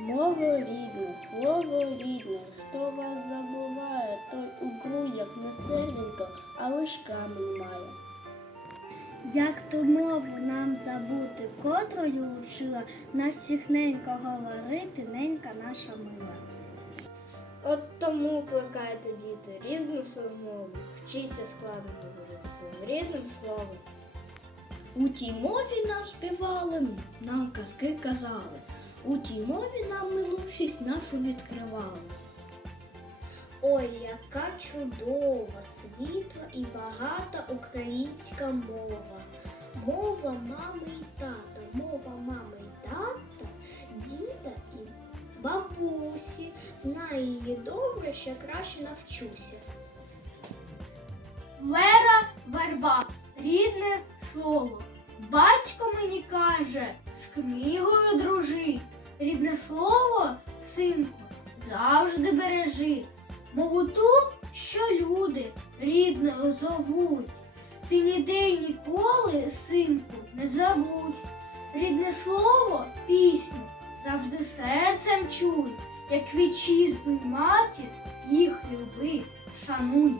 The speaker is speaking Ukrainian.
Мова рідна, слово рідне, хто вас забуває, той у грудях не серденько, а лиш камінь має. Як ту мову нам забути, котрою учила нас всіх ненько говорити, ненька наша мила. От тому плекайте діти рідну свою мову, вчіться складно говорити своїм рідним словом. У тій мові нам співали, нам казки казали. У тій мові нам минувшість нашу відкривали. Ой, яка чудова, світла і багата українська мова. Мова мами і тата, мова мами і тата, діда і бабусі. Знаю її добре, ще краще навчуся. Лера верба, рідне слово. Батько мені каже, з книгою дружи. Завжди бережи. Мову ту, що люди рідною зовуть. Ти ніде й ніколи, синку, не забудь. Рідне слово, пісню, завжди серцем чуй, як вітчизну матір, їх люби, шануй.